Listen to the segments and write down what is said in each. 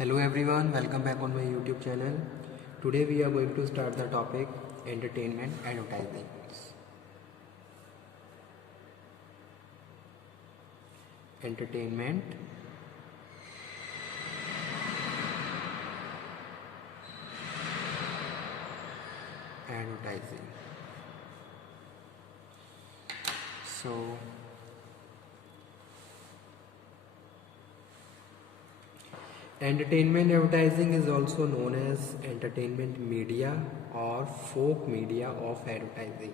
Hello everyone, welcome back on my YouTube channel. Today we are going to start the topic entertainment advertising. Entertainment advertising. So entertainment advertising is also known as entertainment media or folk media of advertising.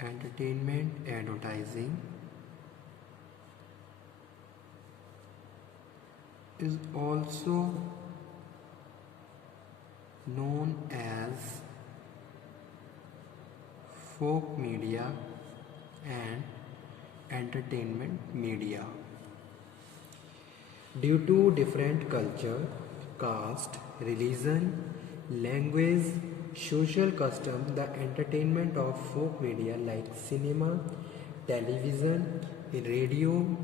Entertainment advertising is also known as folk media and entertainment media. Due to different culture, caste, religion, language, social custom, the entertainment of folk media like cinema, television, radio,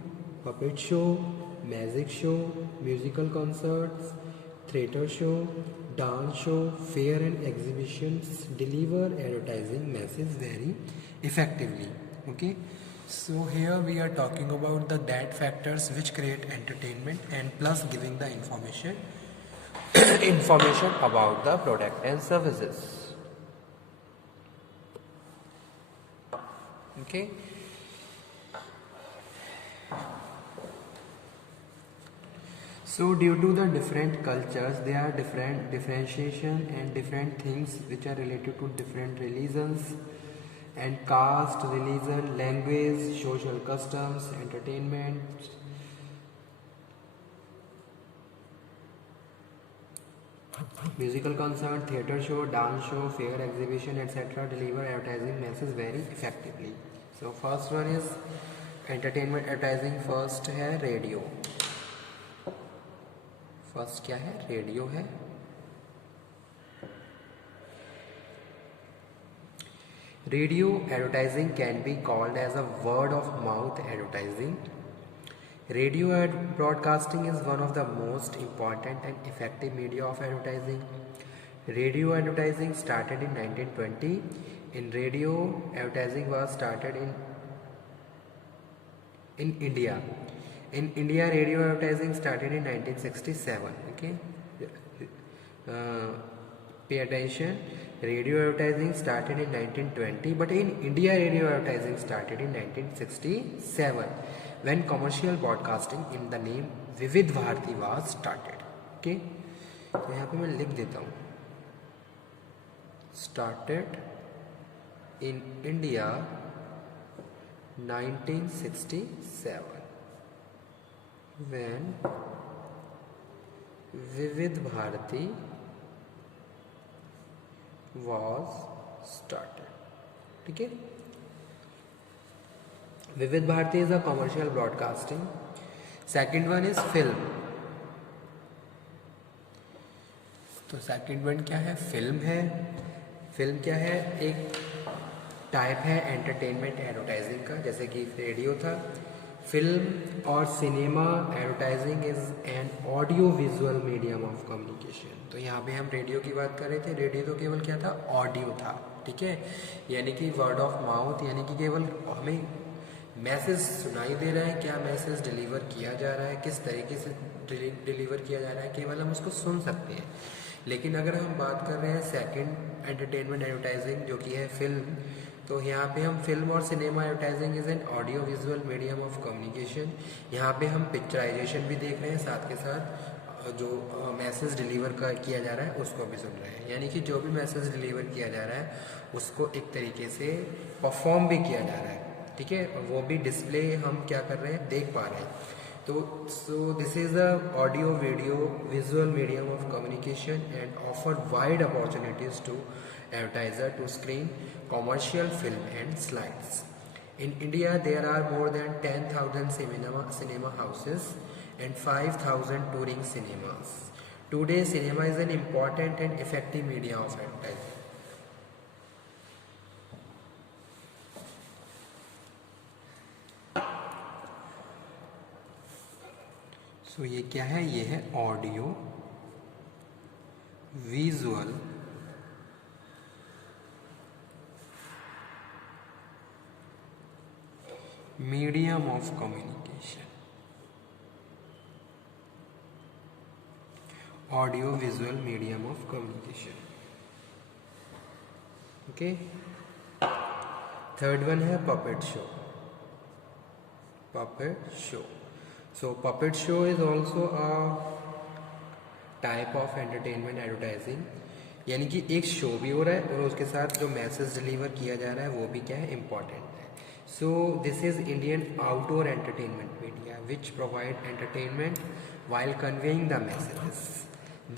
puppet show, magic show, musical concerts, theatre show, dance show, fair and exhibitions deliver advertising message very effectively. Okay, so here we are talking about the that factors which create entertainment and plus giving the information information about the product and services. Okay, so due to the different cultures, there are different differentiation and different things which are related to different religions and caste, religion, language, social customs, entertainment, musical concert, theatre show, dance show, fair exhibition, etc. deliver advertising message very effectively. So first one is entertainment advertising. First है radio. First क्या है? Radio है. Radio advertising can be called as a word of mouth advertising. Radio broadcasting is one of the most important and effective media of advertising. Radio advertising started in 1920. In radio advertising was started in India. In India, radio advertising started in 1967. Okay, pay attention. Radio advertising started in 1920, but in India, radio advertising started in 1967 when commercial broadcasting in the name Vivid Bharati was started. Okay, तो यहाँ पे मैं लिख देता हूँ. Started in India 1967 when Vivid Bharati was started. ठीक है. Vivid Bharati is a commercial broadcasting. Second one is film. तो सेकंड वन क्या है? फिल्म है. फिल्म क्या है? एक टाइप है एंटरटेनमेंट एडवर्टाइजिंग का, जैसे कि रेडियो था. फिल्म और cinema advertising is an audio visual medium of communication. तो यहाँ पे हम रेडियो की बात कर रहे थे. रेडियो तो केवल क्या था? ऑडियो था. ठीक है, यानी कि वर्ड ऑफ माउथ, यानी कि केवल हमें मैसेज सुनाई दे रहा है, क्या मैसेज डिलीवर किया जा रहा है, किस तरीके से डिलीवर किया जा रहा है, केवल हम उसको सुन सकते हैं. लेकिन अगर हम बात कर रहे हैं सेकंड एंटरटेनमेंट एडवर्टाइजिंग जो कि है फिल्म, तो यहाँ पे हम फिल्म और cinema advertising is an audio visual medium of communication. यहाँ पे हम पिक्चराइजेशन भी देख रहे हैं, साथ के साथ जो मैसेज डिलीवर किया जा रहा है उसको भी सुन रहे हैं. यानी कि जो भी मैसेज डिलीवर किया जा रहा है उसको एक तरीके से परफॉर्म भी किया जा रहा है. ठीक है, वो भी डिस्प्ले हम क्या कर रहे हैं? देख पा रहे हैं. तो so this is a audio video visual medium of communication and offer wide opportunities to advertiser to screen commercial film and slides. In India, there are more than 10,000 cinema houses and 5,000 touring cinemas. Today, cinema is an important and effective media of advertising. So ये क्या है, ये है audio visual medium of communication, audio visual medium of communication. Okay, third one है puppet show. Puppet show, so puppet show is also a type of entertainment advertising, यानी कि एक show भी हो रहा है और उसके साथ जो मैसेज डिलीवर किया जा रहा है वो भी क्या है, इम्पॉर्टेंट है। सो this is Indian outdoor entertainment media which provide entertainment while conveying the messages.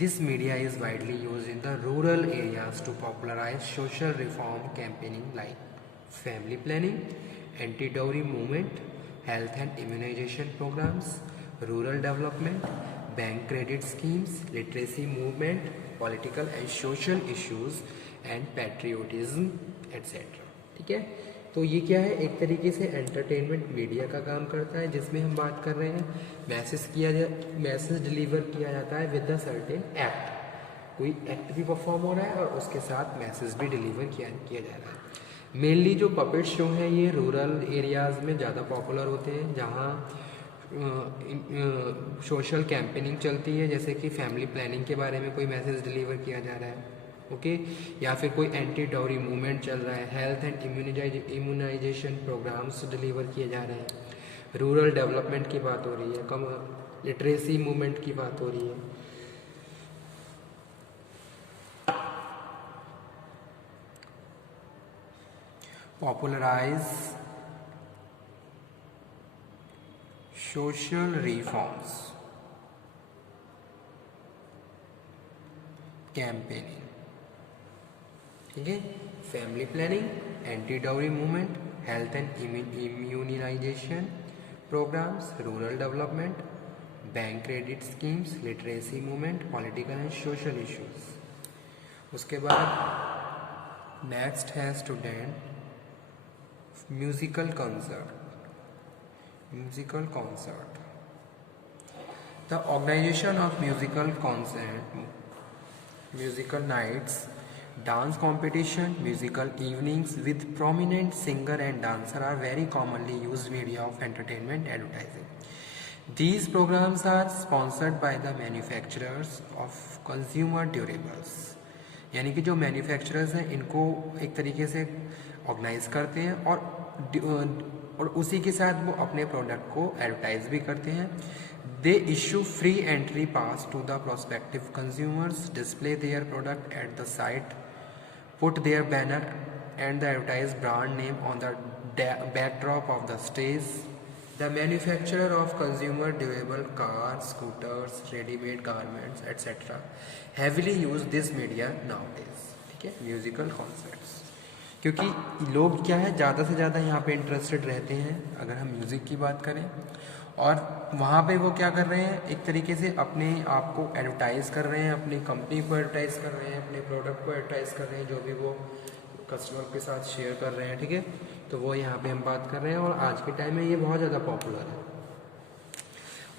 This media is widely used in the rural areas to popularize social reform campaigning like family planning, anti-dowry movement, health and immunization programs, rural development, bank credit schemes, literacy movement, political and social issues and patriotism, etc. ठीक है, तो ये क्या है, एक तरीके से entertainment media का काम करता है, जिसमें हम बात कर रहे हैं मैसेज डिलीवर किया जाता है विद द सर्टेन एक्ट, कोई एक्ट भी परफॉर्म हो रहा है और उसके साथ मैसेज भी डिलीवर किया जा रहा है। मेनली जो पपेट शो हैं ये रूरल एरियाज़ में ज़्यादा पॉपुलर होते हैं, जहाँ सोशल कैंपेनिंग चलती है, जैसे कि फैमिली प्लानिंग के बारे में कोई मैसेज डिलीवर किया जा रहा है, ओके, या फिर कोई एंटी डॉरी मूवमेंट चल रहा है, health and immunisation programmes deliver किए जा रहे हैं, रूरल डेवलपमेंट की बात हो रही है, कम लिटरेसी मूवमेंट की बात हो रही है। पॉपुलराइज सोशल रिफॉर्म्स कैंपेनिंग, ठीक है, family planning, anti dowry movement, health and immunisation programmes, rural development, bank credit schemes, literacy movement, political and social issues. उसके बाद नेक्स्ट है student musical concert. Musical concert, the organisation of musical concert, musical nights, dance competition, musical evenings with prominent singer and dancer are very commonly used media of entertainment advertising. These programs are sponsored by the manufacturers of consumer durables, यानी कि जो manufacturers हैं इनको एक तरीके से organise करते हैं और उसी के साथ वो अपने प्रोडक्ट को एडवर्टाइज भी करते हैं। They issue free entry pass to the prospective consumers, display their product at the site, put their banner and the advertised brand name on the backdrop of the stage. The manufacturer of consumer durable cars, scooters, ready-made garments, etc. heavily use this media nowadays. ठीक है, musical concerts, क्योंकि लोग क्या है ज़्यादा से ज़्यादा यहाँ पे इंटरेस्टेड रहते हैं अगर हम म्यूज़िक की बात करें, और वहाँ पे वो क्या कर रहे हैं, एक तरीके से अपने आप को एडवर्टाइज़ कर रहे हैं, अपनी कंपनी को एडवर्टाइज़ कर रहे हैं, अपने प्रोडक्ट को एडवर्टाइज़ कर रहे हैं, जो भी वो कस्टमर के साथ शेयर कर रहे हैं, ठीक है, तो वो यहाँ पे हम बात कर रहे हैं और आज के टाइम में ये बहुत ज़्यादा पॉपुलर है।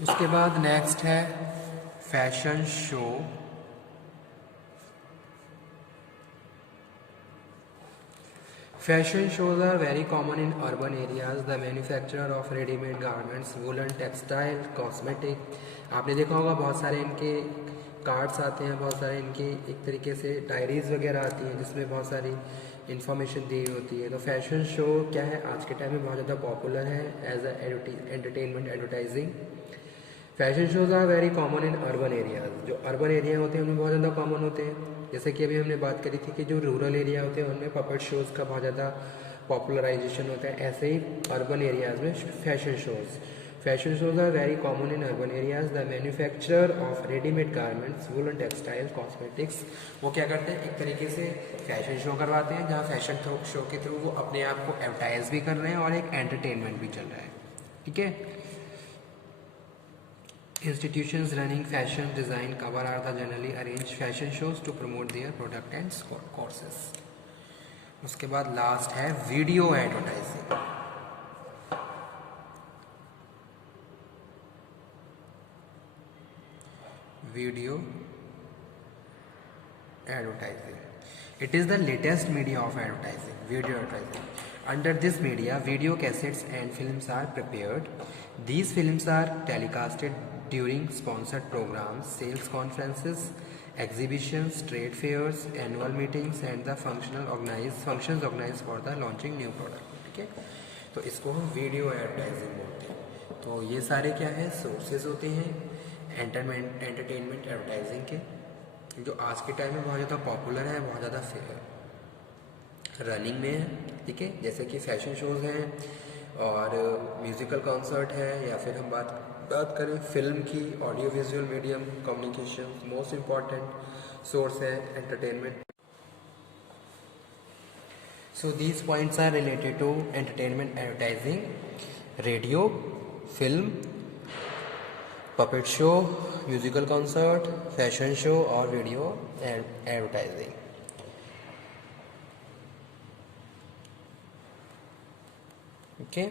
उसके बाद नेक्स्ट है fashion show. Fashion shows are very common in urban areas. The manufacturer of ready-made garments, woolen, textile, cosmetic, आपने देखा होगा बहुत सारे इनके कार्ड्स आते हैं, बहुत सारे इनकी एक तरीके से डायरीज वगैरह आती हैं जिसमें बहुत सारी इन्फॉर्मेशन दी होती है। तो फैशन शो क्या है, आज के टाइम में बहुत ज़्यादा पॉपुलर है as a entertainment advertising. Fashion shows are very common in urban areas, जो अर्बन एरिया होते हैं उनमें बहुत ज़्यादा कॉमन होते हैं। जैसे कि अभी हमने बात करी थी कि जो रूरल एरिया होते हैं उनमें पपेट शोज़ का बहुत ज़्यादा पॉपुलराइजेशन होता है, ऐसे ही अर्बन एरियाज में fashion shows are very common in urban areas. The manufacturer of readymade garments, woollen, textile, cosmetics, वो क्या करते हैं, एक तरीके से फैशन शो करवाते हैं जहाँ फैशन शो के थ्रू वो अपने आप को एडवर्टाइज भी कर रहे हैं और एक एंटरटेनमेंट भी चल रहा है, ठीक है। Institutions running fashion design cover are the generally arranged fashion shows to promote their product and courses. उसके बाद लास्ट है video advertising. video advertising. It is the latest media of advertising, video advertising. Under this media, video cassettes and films are prepared. These films are telecasted during sponsored programs, sales conferences, exhibitions, trade fairs, annual meetings and the functions organized for the launching new product. ठीक है, तो इसको हम video advertising बोलते हैं। तो ये सारे क्या है, सोर्सेज होते हैं एंटरटेनमेंट एडवर्टाइजिंग के, जो आज के टाइम में बहुत ज़्यादा पॉपुलर है, बहुत ज़्यादा रनिंग में है। ठीक है, जैसे कि फैशन शोज़ हैं और म्यूज़िकल कॉन्सर्ट है, या फिर हम बात करें फिल्म की, audio visual medium communication most important source है entertainment. So these points are related to entertainment advertising: radio, film, puppet show, musical concert, fashion show और video advertising. ओके,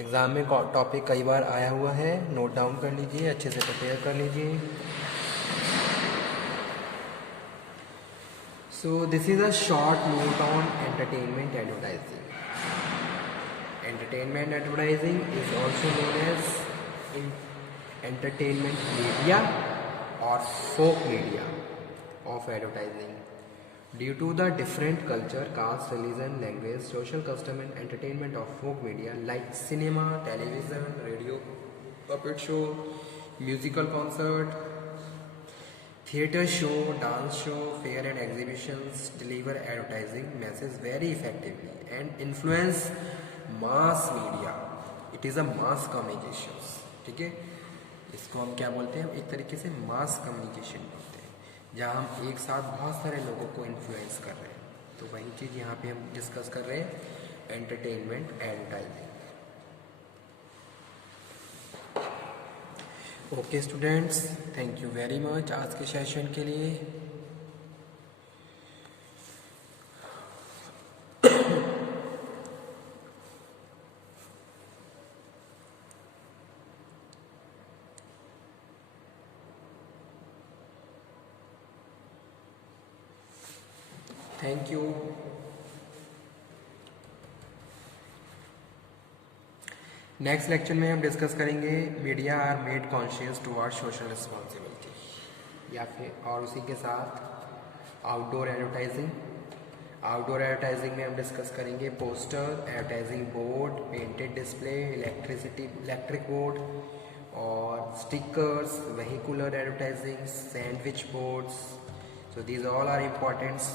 एग्ज़ाम में टॉपिक कई बार आया हुआ है, नोट डाउन कर लीजिए, अच्छे से प्रिपेयर कर लीजिए। So this is a short note on entertainment advertising. Entertainment advertising is also known as entertainment media or folk media of advertising. Due to the different culture, caste, religion, language, social custom and entertainment of folk media like cinema, television, radio, puppet show, musical concert, theatre show, dance show, fair and exhibitions deliver advertising message very effectively and influence mass media. It is a mass communications. ठीक है, इसको हम क्या बोलते हैं, एक तरीके से मास कम्युनिकेशन बोलते हैं, जहाँ हम एक साथ बहुत सारे लोगों को इन्फ्लुएंस कर रहे हैं। तो वही चीज़ यहाँ पे हम डिस्कस कर रहे हैं, entertainment advertising. Okay students, thank you very much आज के सेशन के लिए। Thank you. नेक्स्ट लेक्चर में हम डिस्कस करेंगे media are made conscious toward social responsibility, या फिर और उसी के साथ आउटडोर एडवर्टाइजिंग। आउटडोर एडवर्टाइजिंग में हम डिस्कस करेंगे poster, advertising board, painted display, electric board और stickers, vehicular advertising, sandwich boards. So these all are importants.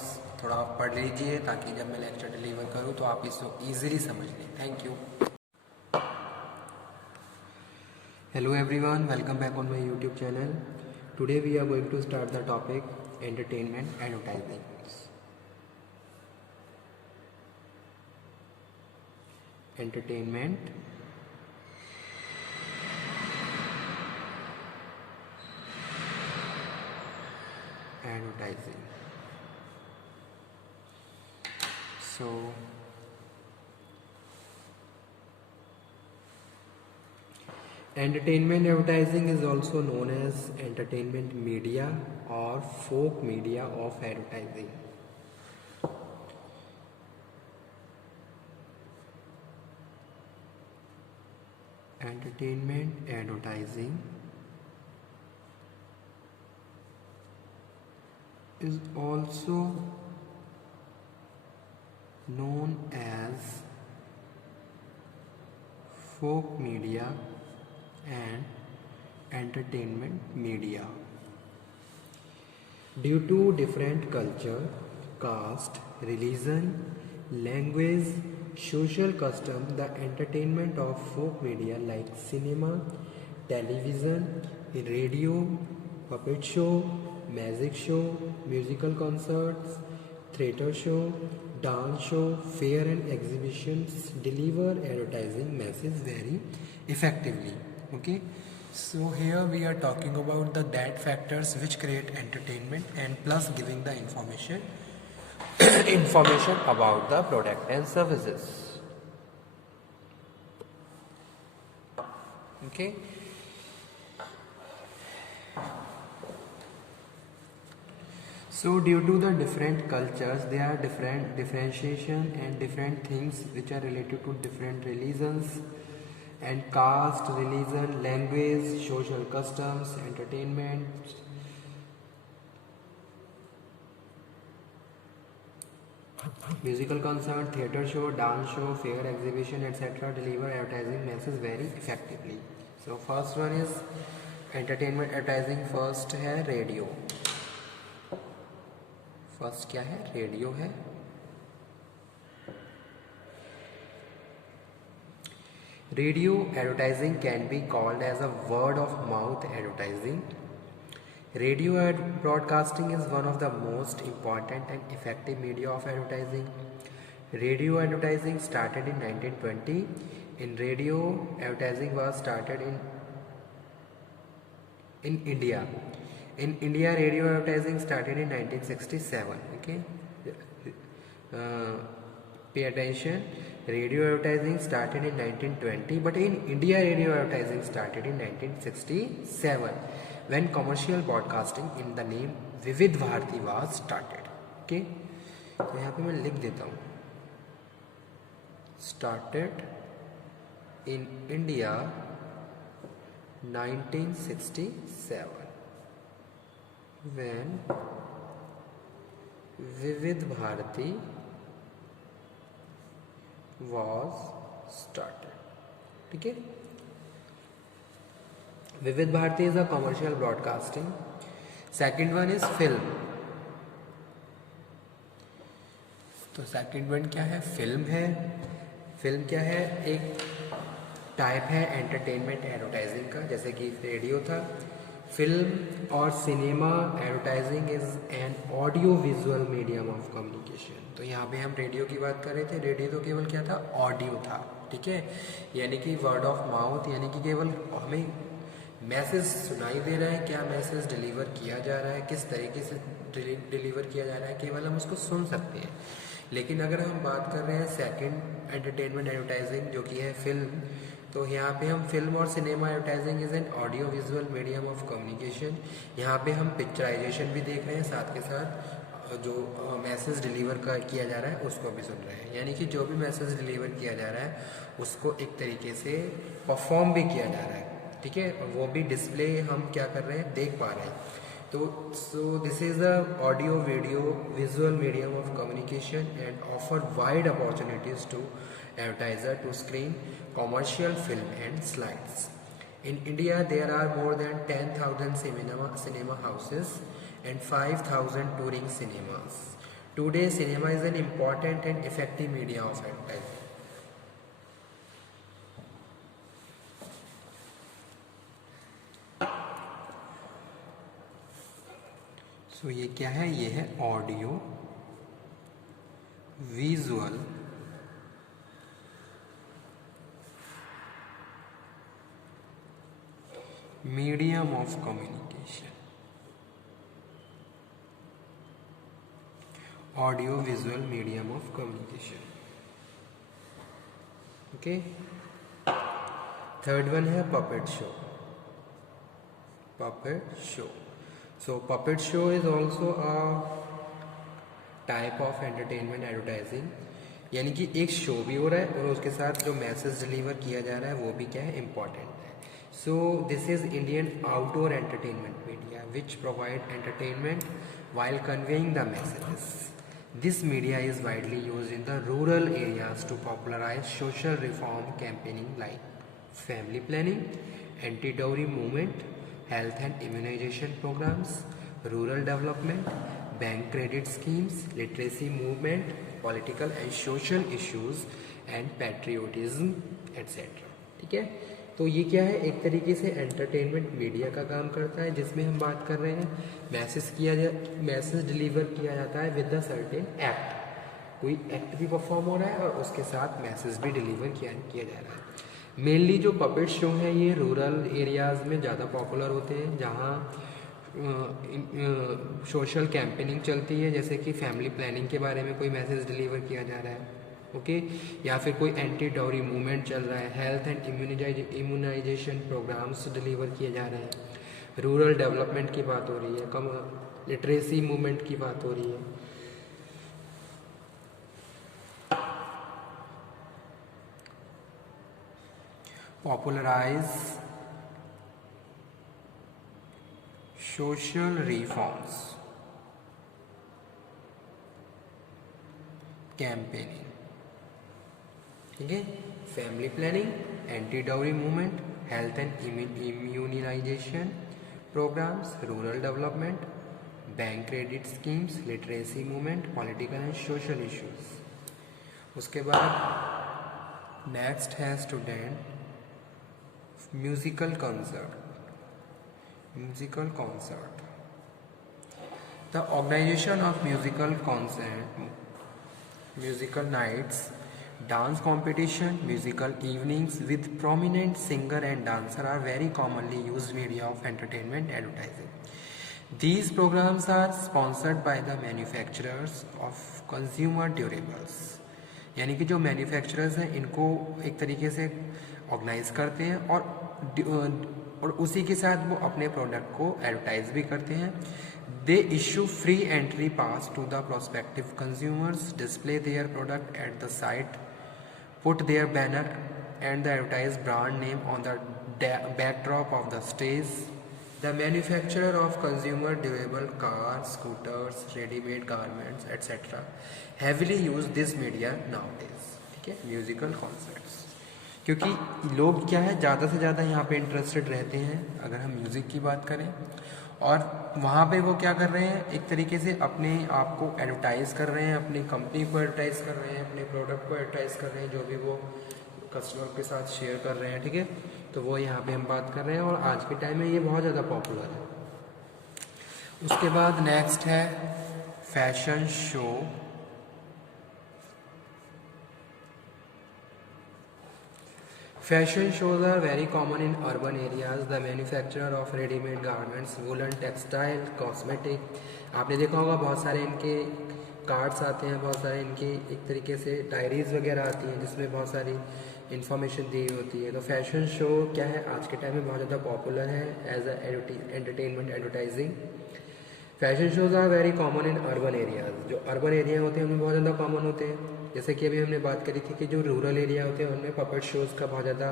थोड़ा आप पढ़ लीजिए ताकि जब मैं लेक्चर डिलीवर करूँ तो आप इसको ईजिली समझ लें। Thank you. Hello everyone, welcome back on my YouTube channel. Today we are going to start the topic entertainment advertising. Entertainment advertising. So entertainment advertising is also known as entertainment media or folk media of advertising. Entertainment advertising is also known as folk media and entertainment media. Due to different culture, caste, religion, language, social custom, the entertainment of folk media like cinema, television, radio, puppet show, magic show, musical concerts, theatre show, dance show, fair and exhibitions deliver advertising message very effectively. Okay, so here we are talking about the that factors which create entertainment and plus giving the information information about the product and services. Okay, So due to the different cultures, there are different differentiation and different things which are related to different religions and caste, religion, language, social customs, entertainment, musical concert, theatre show, dance show, fair, exhibition, etc. deliver advertising messages very effectively. So first one is entertainment advertising. First है radio. First क्या है? Radio है. Radio advertising can be called as a word of mouth advertising. Radio broadcasting is one of the most important and effective media of advertising. Radio advertising started in 1920. In radio advertising was started in India. In India, radio advertising started in 1967. Okay, pay attention. Radio advertising started in 1920, but in India, radio advertising started in 1967 when commercial broadcasting in the name Vivid Bharati was started. Okay, तो यहाँ पे मैं लिख देता हूँ. Started in India 1967 when Vivid Bharati was started. ठीक है. Vivid Bharati is a commercial broadcasting. Second one is film. तो सेकंड वन क्या है? फिल्म है. फिल्म क्या है? एक टाइप है एंटरटेनमेंट एडवर्टाइजिंग का, जैसे कि रेडियो था. फिल्म और cinema advertising is an audio visual medium of communication. तो यहाँ पे हम रेडियो की बात कर रहे थे. रेडियो तो केवल क्या था? ऑडियो था. ठीक है, यानी कि वर्ड ऑफ माउथ, यानी कि केवल हमें मैसेज सुनाई दे रहा है, क्या मैसेज डिलीवर किया जा रहा है, किस तरीके से डिलीवर किया जा रहा है, केवल हम उसको सुन सकते हैं. लेकिन अगर हम बात कर रहे हैं सेकंड एंटरटेनमेंट एडवर्टाइजिंग जो कि है फिल्म, तो यहाँ पे हम फिल्म और cinema advertising is an audio visual medium of communication. यहाँ पे हम पिक्चराइजेशन भी देख रहे हैं, साथ के साथ जो मैसेज डिलीवर किया जा रहा है उसको भी सुन रहे हैं. यानी कि जो भी मैसेज डिलीवर किया जा रहा है उसको एक तरीके से परफॉर्म भी किया जा रहा है. ठीक है, और वो भी डिस्प्ले हम क्या कर रहे हैं? देख पा रहे हैं. तो so this is the audio video visual medium of communication and offer wide opportunities to advertiser to screen commercial film and slides. In India, there are more than 10,000 cinema houses and 5,000 touring cinemas. Today, cinema is an important and effective media of advertising. So ये क्या है? ये है audio visual medium of communication. Audio visual medium of communication. Okay. Third one है puppet show. Puppet show. So puppet show is also a type of entertainment advertising. यानी कि एक show भी हो रहा है और उसके साथ जो मैसेज डिलीवर किया जा रहा है वो भी क्या है? इम्पॉर्टेंट है. So this is Indian outdoor entertainment media which provide entertainment while conveying the messages. This media is widely used in the rural areas to popularize social reform campaigning like family planning, anti-dowry movement, health and immunization programs, rural development, bank credit schemes, literacy movement, political and social issues and patriotism etc. ठीक है, तो ये क्या है? एक तरीके से entertainment media का काम करता है, जिसमें हम बात कर रहे हैं मैसेज डिलीवर किया जाता है विद द सर्टेन एक्ट. कोई एक्ट भी परफॉर्म हो रहा है और उसके साथ मैसेज भी डिलीवर किया जा रहा है. मेनली जो पपेट शो हैं ये रूरल एरियाज़ में ज़्यादा पॉपुलर होते हैं, जहाँ सोशल कैंपेनिंग चलती है, जैसे कि फैमिली प्लानिंग के बारे में कोई मैसेज डिलीवर किया जा रहा है. ओके, या फिर कोई एंटी डाउरी मूवमेंट चल रहा है, health and immunisation programmes deliver किए जा रहे हैं, रूरल डेवलपमेंट की बात हो रही है, लिटरेसी मूवमेंट की बात हो रही है। पॉपुलराइज सोशल रिफॉर्म्स, कैंपेनिंग, ठीक है। Family planning, anti dowry movement, health and immunisation programmes, rural development, bank credit schemes, literacy movement, political and social issues. उसके बाद नेक्स्ट है student musical concert. Musical concert, the organisation of musical concert, musical nights, dance competition, musical evenings with prominent singer and dancer are very commonly used media of entertainment advertising. These programs are sponsored by the manufacturers of consumer durables. यानी कि जो manufacturers हैं इनको एक तरीके से organise करते हैं और उसी के साथ वो अपने प्रोडक्ट को एडवर्टाइज भी करते हैं। They issue free entry pass to the prospective consumers, display their product at the site, put their banner and the advertised brand name on the backdrop of the stage. The manufacturer of consumer durable cars, scooters, ready-made garments, etc. heavily use this media nowadays. ठीक है, musical concerts, क्योंकि लोग क्या है ज़्यादा से ज़्यादा यहाँ पे इंटरेस्टेड रहते हैं अगर हम म्यूज़िक की बात करें, और वहाँ पे वो क्या कर रहे हैं, एक तरीके से अपने आप को एडवर्टाइज़ कर रहे हैं, अपनी कंपनी को एडवर्टाइज़ कर रहे हैं, अपने प्रोडक्ट को एडवर्टाइज़ कर रहे हैं, जो भी वो कस्टमर के साथ शेयर कर रहे हैं, ठीक है। तो वो यहाँ पे हम बात कर रहे हैं और आज के टाइम में ये बहुत ज़्यादा पॉपुलर है। उसके बाद नेक्स्ट है fashion show. Fashion shows are very common in urban areas. The manufacturer of ready-made garments, woolen, textile, cosmetic, आपने देखा होगा बहुत सारे इनके कार्ड्स आते हैं, बहुत सारे इनकी एक तरीके से डायरीज वगैरह आती हैं जिसमें बहुत सारी इन्फॉर्मेशन दी होती है। तो फैशन शो क्या है आज के टाइम में बहुत ज़्यादा पॉपुलर है as a entertainment advertising. Fashion shows are very common in urban areas. जो अर्बन एरिया होते हैं उनमें बहुत ज़्यादा कॉमन होते हैं, जैसे कि अभी हमने बात करी थी कि जो रूरल एरिया होते हैं उनमें पपेट शोज़ का बहुत ज़्यादा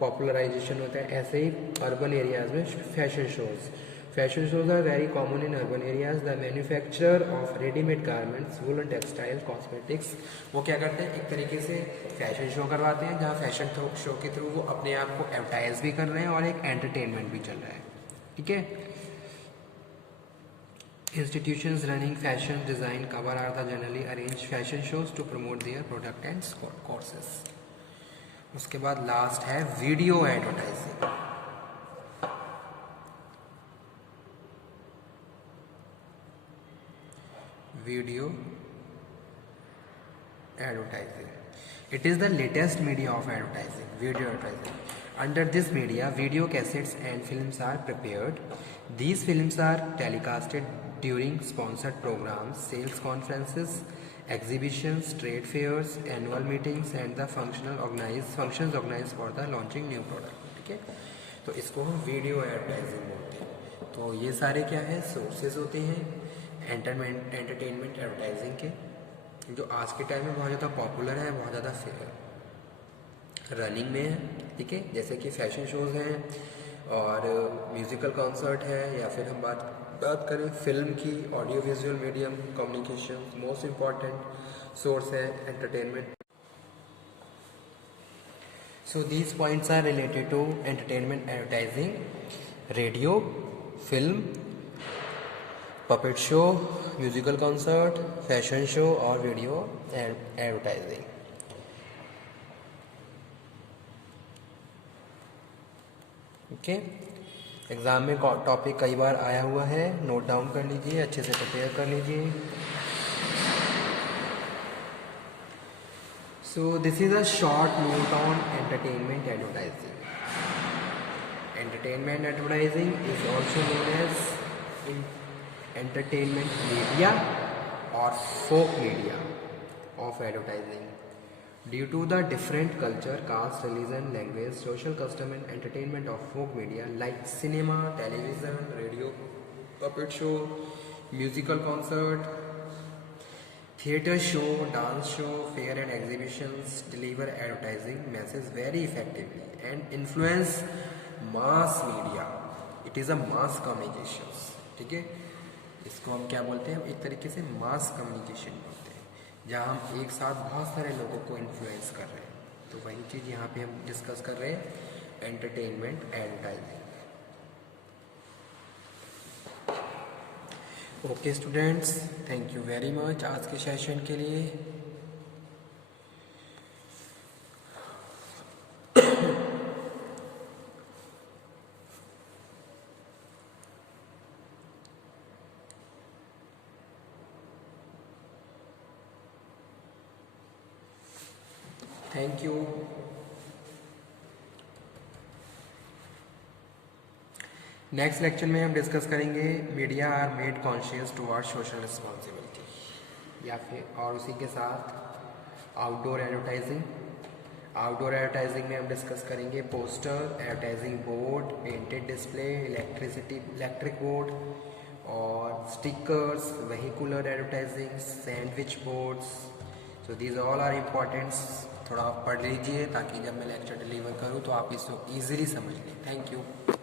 पॉपुलराइजेशन होता है, ऐसे ही अर्बन एरियाज में fashion shows. Fashion shows are very common in urban areas. The manufacturer of readymade garments, woollen, textile, cosmetics, वो क्या करते हैं एक तरीके से फैशन शो करवाते हैं, जहाँ फैशन शो के थ्रू वो अपने आप को एडवर्टाइज भी कर रहे हैं और एक एंटरटेनमेंट भी चल रहा है, ठीक है। Institutions running fashion design cover are the generally arranged fashion shows to promote their product and courses. उसके बाद लास्ट है video advertising. Video advertising, it is the latest media of advertising, video advertising. Under this media, video cassettes and films are prepared. These films are telecasted during sponsored programs, sales conferences, exhibitions, trade fairs, annual meetings and the functions organized for the launching new product, ठीक है। तो इसको हम video advertising बोलते हैं। तो ये सारे क्या है सोर्सेज होते हैं एंटरटेनमेंट एडवर्टाइजिंग के, जो आज के टाइम में बहुत ज़्यादा पॉपुलर है, बहुत ज़्यादा रनिंग में है, ठीक है। जैसे कि फैशन शोज़ हैं और म्यूज़िकल कॉन्सर्ट है, या फिर हम बात करें फिल्म की, audio visual medium communication most important source है entertainment. So these points are related to entertainment advertising, radio, film, puppet show, musical concert, fashion show और वीडियो एडवर्टाइजिंग। ओके, एग्ज़ाम में टॉपिक कई बार आया हुआ है, नोट डाउन कर लीजिए, अच्छे से प्रिपेयर कर लीजिए। So this is a short note on entertainment advertising. Entertainment advertising is also known as entertainment media or folk media of advertising. Due to the different culture, caste, religion, language, social custom and entertainment of folk media like cinema, television, radio, puppet show, musical concert, theater show, dance show, fair and exhibitions deliver advertising message very effectively and influence mass media. It is a mass communications. ठीक है, इसको हम क्या बोलते हैं? एक तरीके से मास कम्युनिकेशन बोलते हैं, जहाँ हम एक साथ बहुत सारे लोगों को इन्फ्लुएंस कर रहे हैं। तो वही चीज़ यहाँ पे हम डिस्कस कर रहे हैं, entertainment advertising. Okay students, thank you very much आज के सेशन के लिए। Thank you. नेक्स्ट लेक्चर में हम डिस्कस करेंगे media are made conscious toward social responsibility, या फिर और उसी के साथ आउटडोर एडवर्टाइजिंग। आउटडोर एडवर्टाइजिंग में हम डिस्कस करेंगे poster, advertising board, painted display, electric board और stickers, vehicular advertising, sandwich boards. So these all are importants. थोड़ा आप पढ़ लीजिए ताकि जब मैं लेक्चर डिलीवर करूँ तो आप इसको ईजिली समझ लें। Thank you.